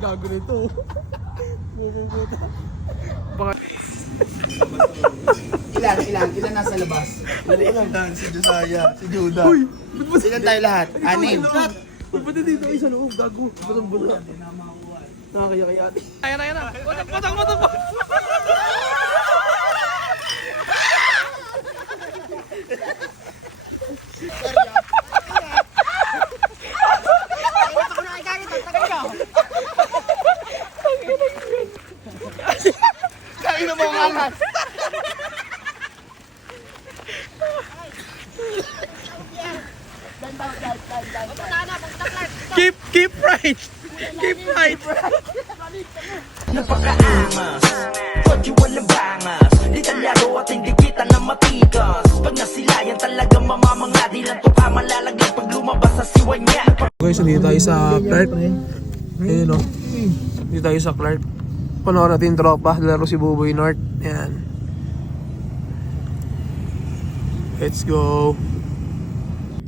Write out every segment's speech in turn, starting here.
Gago nito. Baka... Ilan nasa labas? Ilang daan si Josiah, si Judah. Uy! Ba't Ilan tayo lahat? Anim. Ba't dito ay sa loob? Gago. Batang bula. Nakakaya-kaya. Ayan na. Patang. Kain na mo ang alas. Keep right. Keep right. Napaka-angas, kodyo walang bangas. Di talyado at hindi kita na matigas. Pag nasilayan talagang mamamanga. Di lang to ka malalaglag pag lumabas sa siwa niya. Okay, so dito tayo sa Clark. Ayun o. Dito tayo sa Clark. Panoorin natin tropa. Laro si Buboy North. Ayan. Let's go.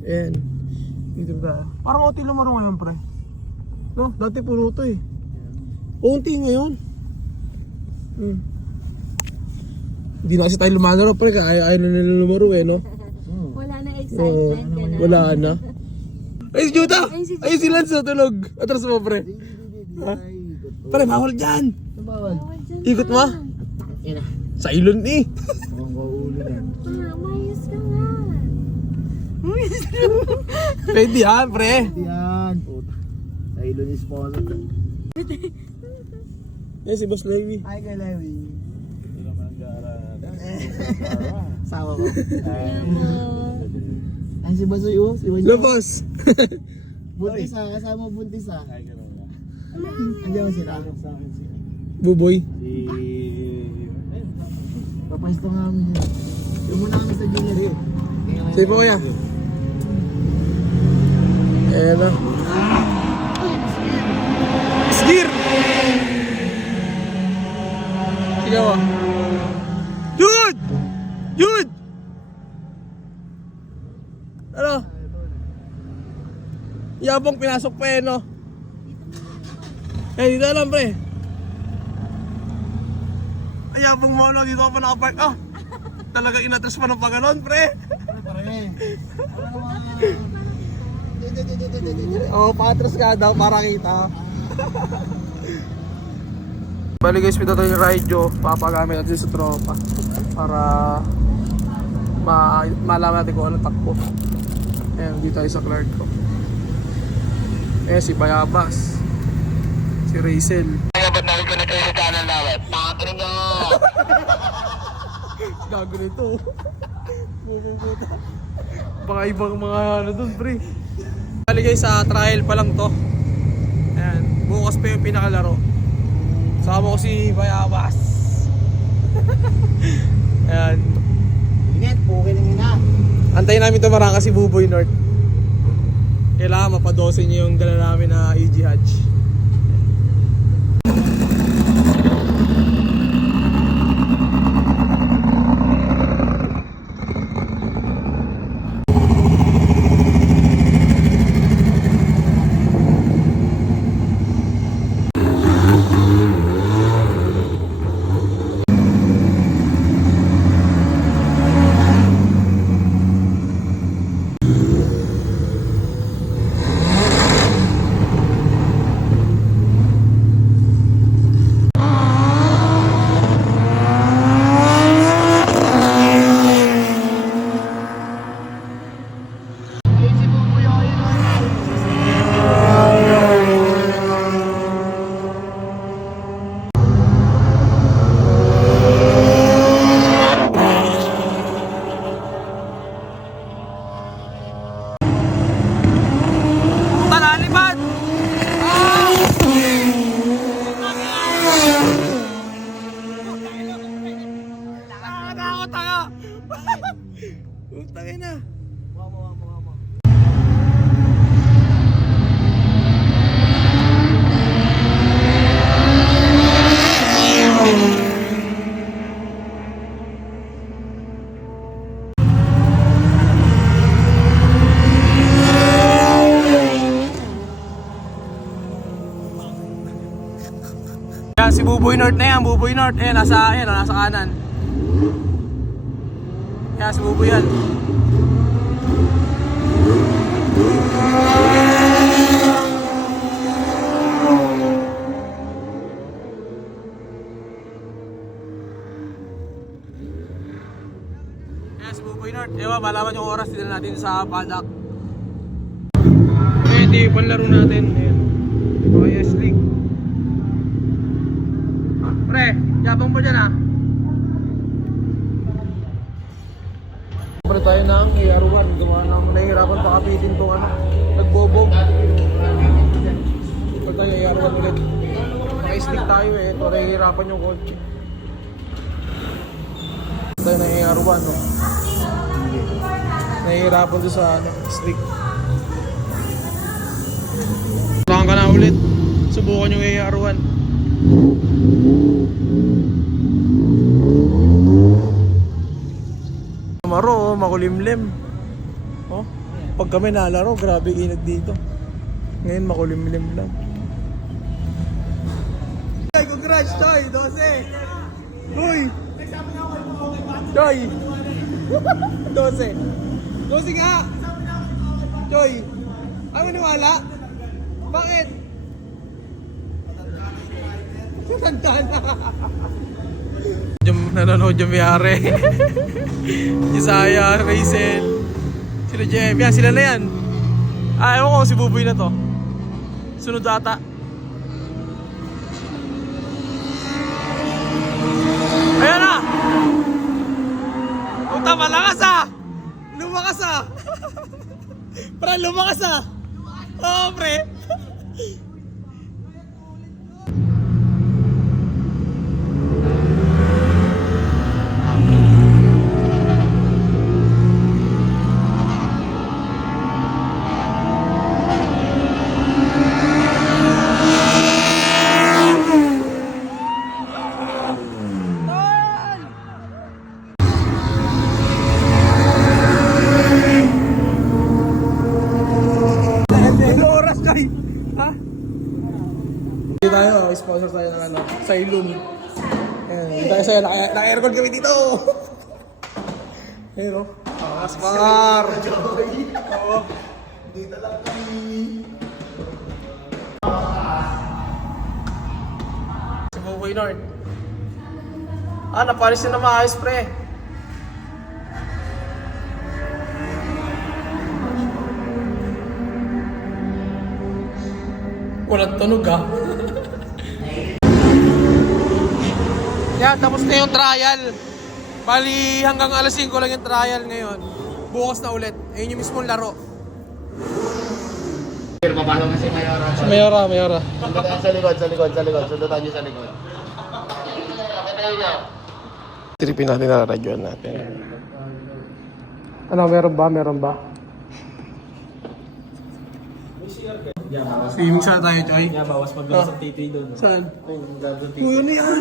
Ayan. Dito tayo. Parang konti lumaro ngayon, pre. No? Dati puno to eh. Unti ngayon. Hindi na kasi tayo lumalaro, pre. Ayaw na nila lumaro eh, no? Wala na excitement. Ganun. Wala na. Ay, si Juta! Ay, si Lance tulog. Atras mo, pre. Ha? Pre, bawal dyan. Bawal. Ikot mo. Yan na. Sa ilon eh. Mukhang kauulo na. Mayos ka nga. Pwede yan, pre. Yan. Puta. Nailo ni sponsor. Yan si Boss Lewy. Hi, kay Lewy. Sawa ko. Ay, si Basoy oh. Si Wanyo. Labas. Buntis ah. Kasama buntis ah. Andiyan mo sila. Buboy. Papaisto nga kami dyan. Yung muna kami sa jewelry. Sige po kuya. Ayan na. Isgir! Sigaw ah. Jude! Jude! Ano? Yabang pinasok pa eh, no? Eh, dito lang, pre. Ay, yabang mo, no? Dito ka pa nakapark. Ah! Talaga inatras pa ng paganon, pre. Oo, patras ka daw para kita. Bali guys, pito tayo yung radyo. Papagamit natin sa tropa. Para malaman natin kung anong takbo. Ayan, dito tayo sa Clark ko. Eh, si Bayabas. Si Racel. Ba't namin ko na kayo sa channel namin? Pakakinig nyo! Gago nito. Baka ibang mga ano dun, pre. Bali guys, sa trial pa lang to. Ayan, bukas pa yung pinakalaro. Sama ko si Bayabas. Ayan. Init, pukin ng ina. Antayin namin ito maraka si Buboy North. Kailangan mapadosin niyo yung dala namin na EG Hatch. Yan, si Buboy North na yan, Buboy North. Ayan, nasa kanan. Yan, si Buboy yan. Yan, si Buboy North. Ewan, malaman yung oras din natin sa paddock. Ayan, ito yung panlaro natin. Ayan. Okay, S-League. Pre, yabang mo dyan ah. Pre tayo ng AR1. Gawa na nahihirapan pa kapitin itong ano. Nagbobog. Pre tayo AR1 ulit. Naka-stick tayo eh. Ito nahihirapan yung kotse. Tayo ng AR1 no. Nahihirapan doon sa ano, stick. Saan ka na ulit. Subukan yung AR1. Maro, makulimlim. Oh, pag kami nalaro, grabe init dito. Ngayon makulimlim lang. Hey, congrats, Choy! 12! Uy! Choy! 12! 12 nga! Choy! Ay, maniwala? Bakit? Matandaan na. Nanonood yung biyare. Isaya, Raisin. Sila Jem. Yan, sila na yan. Ah, ewan ko kung si Buboy na to. Sunod ata. Ayan na! Puta, malakas ah! Lumakas ah! Pre, lumakas ah! Oo, pre! Hindi tayo, sponsor tayo ng ano, Cylon. Hindi tayo sa'yo, naka-aircon kami dito. Ayun o, Aspar. Dito lang kami. Si Buboy North. Ah, napalis na maayos pre. Walang tunog ah. Yan, tapos na yung trial. Bali hanggang alas 5 lang yung trial ngayon. Bukas na ulit. Ayun yung mismong laro. Papasok na si Mayora. Si Mayora. Sa likod. Sundutan niyo sa likod. Tripin natin na radyoan natin. Ano, meron ba? Swimming sana tayo, Choy. Bawas maglawas ang titi doon. Saan? Kuya na yan.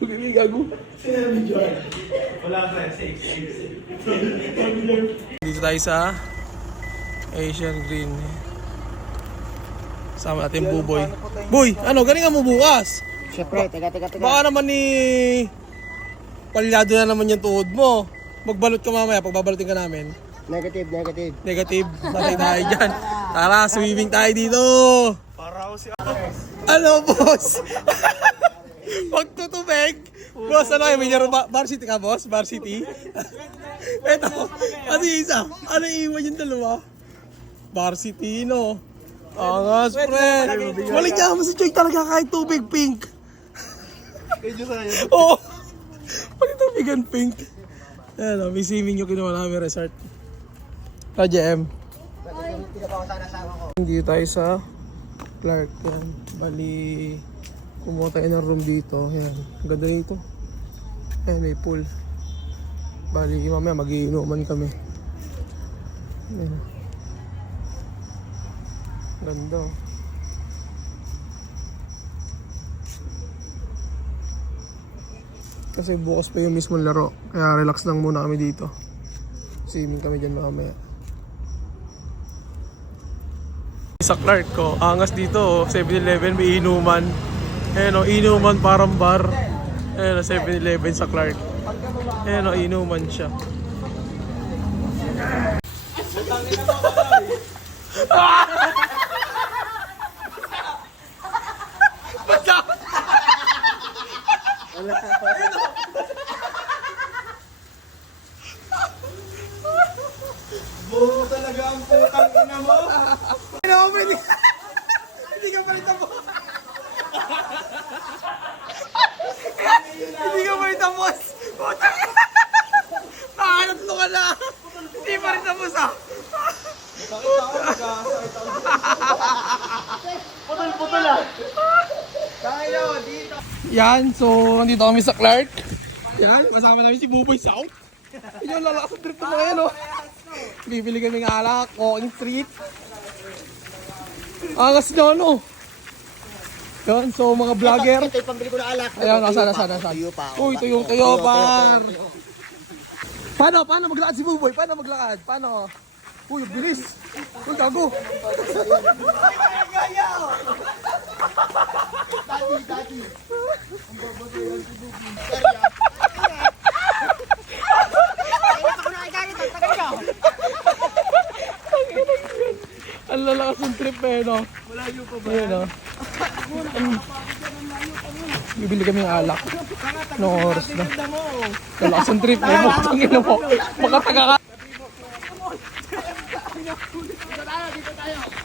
Hindi gago. Wala pa, safe. Dito tayo sa Asian Green. Sama natin Buboy. Boy, ano? Galingan mo bukas. Siyempre, teka. Baka naman ni palilado na naman yung tuhod mo. Magbalot ka mamaya pag babalutin ka namin. Negative. Patay tayo dyan. Tara, swimming tayo dito. Para ako si Ano, boss? Pagtutubig. Boss, ano kayo? Varsity ka, boss? Varsity? Eto. Ano yung isa? Ano yung iwan yung dalawa? Varsity, no? Angas, pre. Balik niya mo si Choy talaga kahit tubig pink. Medyo sa'yo. Oo. Pag tubigan pink. Ayan o, may swimming yung kinuha namin resort. Raja M. Hindi tayo sa Clark. Yan. Bali, kumuha tayo ng room dito. Yan. Ganda dito. Ayan, may pool. Bali, mamaya mag-iinuman kami. Ayan. Ganda. Kasi bukas pa yung mismong laro. Kaya relax lang muna kami dito. Swimming kami dyan mamaya. Sa Clark ko, angas dito, 7-Eleven, may inuman. Ayan o, inuman parang bar. Ayan o, 7-Eleven sa Clark. Ayan o, inuman siya. Buo talaga ang putang ina mo. Hindi ka palit ang boss! Hindi ka palit ang boss! Putang ina! Nakalatlo ka na! Hindi pa rin tapos ah! Putol ah. Tayo, dito. Yan, so nandito kami sa Clark. Yan, kasama namin si Buboy South. Yan, lalakas ang trip na mga yan, oh. Bibili kami ng alak, walking street. Angas na, no? Yan, so mga vlogger. Ito yung pambili ko na alak. Ayan, nasa. Tuyo pa. Uy, tuyo, par. Paano maglakad si Buboy? Paano maglakad? Paano? Uy, bilis. Uy, gago. Dati. Ang lalakas ng trip eh, no? Malayo pa ba? Ayan, no? Bibili kami ng alak. Anong oras na? Lalakas ng trip eh. Tangina mo. Makataga ka.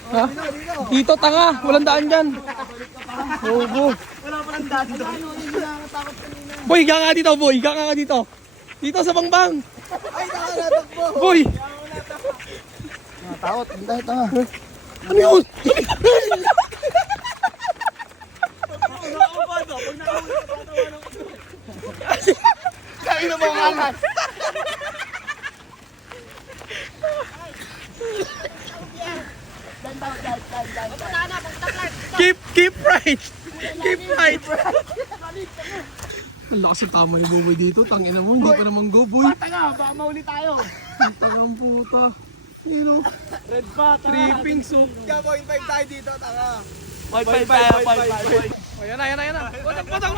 Ha? Dito, tanga. Walang daan dyan. Bobo. Wala pa lang dati doon. Boy, higa nga dito, boy. Higa nga dito. Dito sa bangbang. Boy. Takot, dahil tanga. Ano yun? Kain na mo ang alak. Keep right. Keep right. Ang lakas ang tama ni Buboy dito. Tangina mo, hindi pa naman go, boy. Tanga, baka mauli tayo. Tangang puta. Nino. Red pa, Tripping soup. Kaya point 5 tayo dito, tanga. Point tayo. Ayan na. Patang.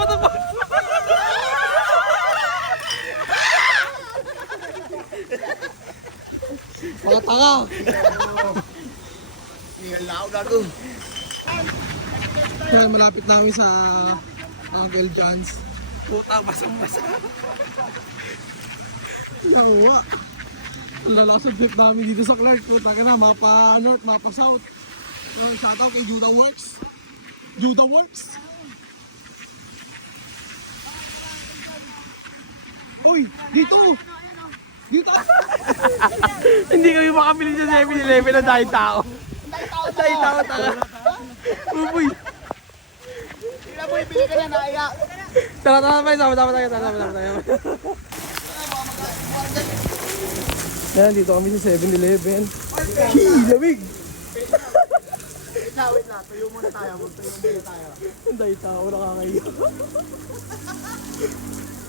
Mga tanga. Nilalaw gago. Yan, malapit namin sa Uncle John's. Puta, basang-basa. Yawa. Ang lalakas ang trip namin dito sa Clark. Puta ka na, mapa north, mapa south. Shoutout kay Judah Works. Judah Works. Uy, dito! Dito! Hindi kami makabili sa 7-Eleven na dahil tao. Dahil tao. Uy! Tingnan mo, ibili ka na naiya. Tara, sama tayo. Yan, dito kami sa 7-Eleven. Lamig! Wait na, tuyo muna tayo. Ang dahil tao, nakakaiyak.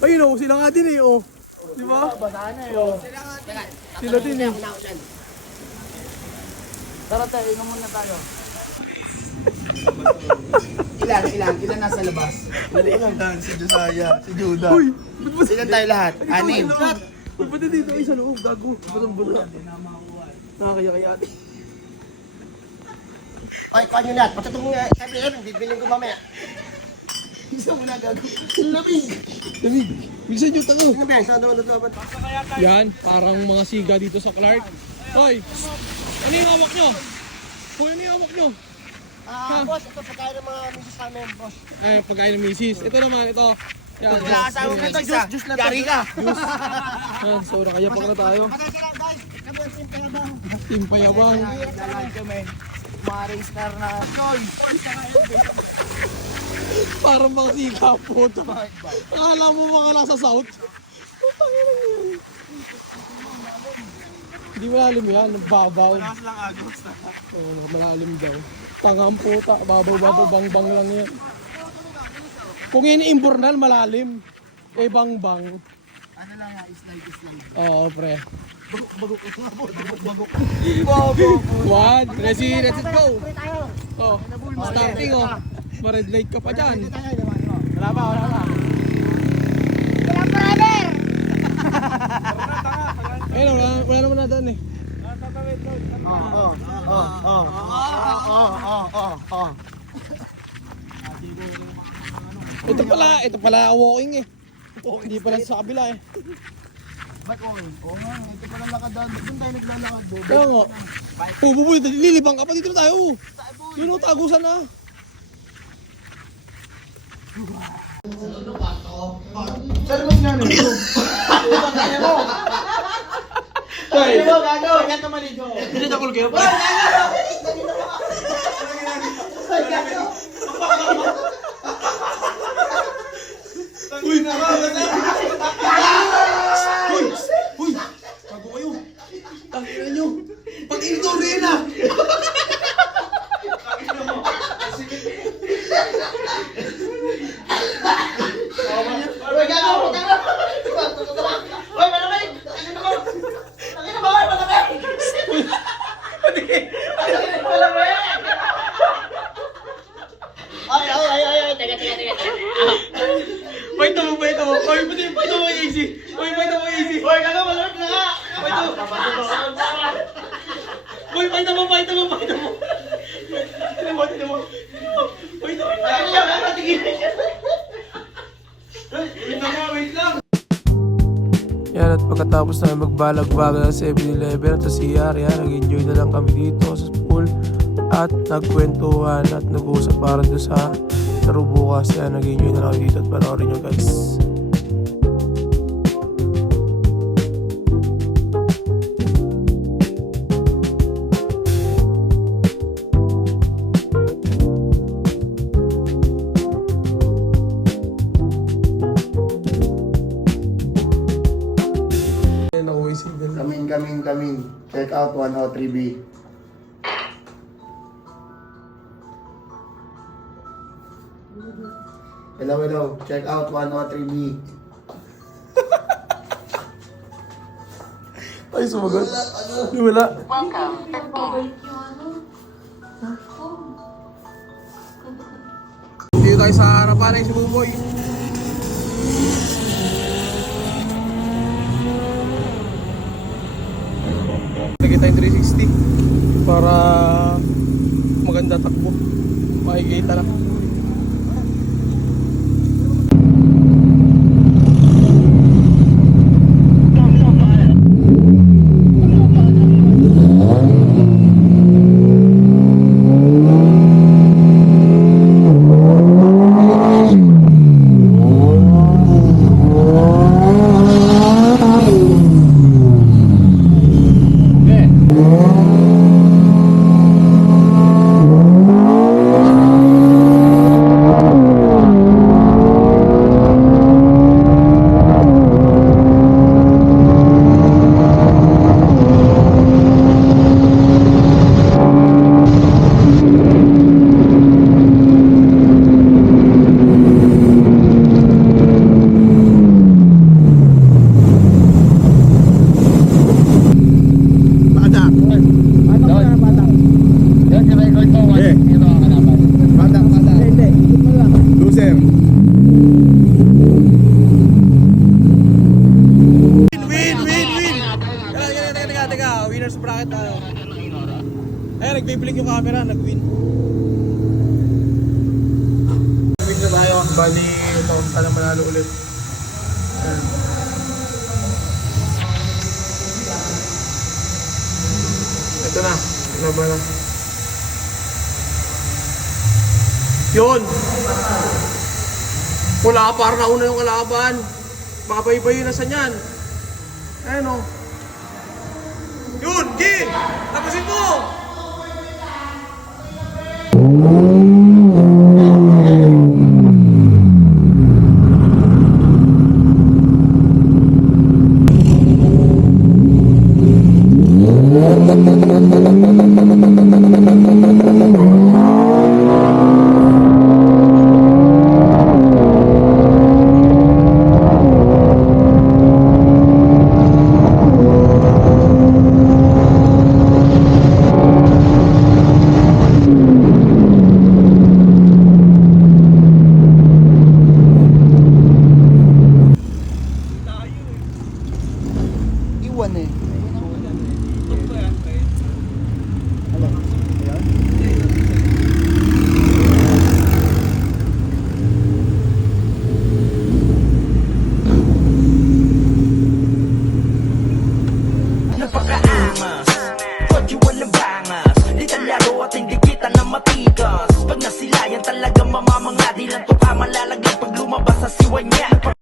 Ayun o, sila nga din eh, oh. Di ba? Basahan na yun. Sila din eh. Tara tayo, inom muna tayo. Ilan nasa labas? Mali lang dan, si Josiah, si Judah. Uy! Ba't ba Ilan tayo lahat? Anim. Ba't ba dito ay sa loob, gago? Butang-buta. Nakakaya-kaya. Ay, kuha nyo lahat. Patatong nga, sabi na bibiling ko mamaya. Isa muna gago. Lamig. Lamig! Bilisan nyo, tango! Ano ba yan? Saan naman ito? Yan, parang mga siga dito sa Clark. Hoy! Ano yung hawak nyo? Hoy, ano yung hawak nyo? Boss, ito pagkain ng mga misis namin, boss. Ay, pagkain ng misis. Ito naman, ito. Yan, Wala asawa ko ito, juice lang. Yari ka. yan, so nakayapak na tayo. Pasensya lang, guys. Kami ang team Kalabang. Team Payabang. Dalag kami. Mga race car na choy. Parang mga siga po ito. Akala mo mga nasa south. Putang ina yun. Hindi malalim yan, babaw. Lakas lang agos na. Oo, malalim daw. Tangang puta, babaw, bang-bang lang yan. Kung yun imburnal, malalim. Eh, bang-bang. Ano lang yan, slide. Oo, pre. Bobo. 1, let's go. Pre tayo. Oh, starting oh. Ma-red light ka pa dyan. Wala pa. Ayun, wala naman na daan eh. Ito pala walking eh. Hindi pala sa kabila eh. Ba't okay? Oo nga, ito pala lakadaan. Doon tayo naglalakad, Bobo. Kaya nga. Bubuy, lilibang ka pa dito na tayo. Yun o, tagusan na. Saan mo nga nito? Kaya mo! Kaya mo, gago! Kaya ito maligo! Hindi na kulkero pa. Uy! Uy! Bago kayo. Tangina nyo. Pag-indoor rin ah. Uy, gago! Uy, malamig! Tangina mo! Uy, malamig! Malamig! Ay, teka. Wait mo. Uy, pwede mo easy. Uy, Gago, malamig na nga! Uy, pwede mo. Tignan mo. Wait lang. Yan, at pagkatapos namin magbalag-bagal ng 7-Eleven at sa CR, yan, nag-enjoy na lang kami dito sa pool at nagkwentuhan at nag-uusap para doon sa laro bukas. Yan, nag-enjoy na lang kami dito at panoorin nyo guys. Yan, nakuisip din. Coming. Check out 103B. Hello. Check out 103B. Ay, sumagot. Di wala. Dito tayo sa harapan ng si Buboy. Lagyan tayong 360 para maganda takbo. Makikita na. Winners bracket tayo. Ayan, nagpipilik yung camera, nag-win. Nag-win na tayo. Bali, taon pa na manalo ulit. Ayan. Ito na, laban na. Yun! Wala, parang nauna yung kalaban. Babay-bayo na sa nyan. Ayan o. Yun, Gin! Tapusin mo! iwan eh.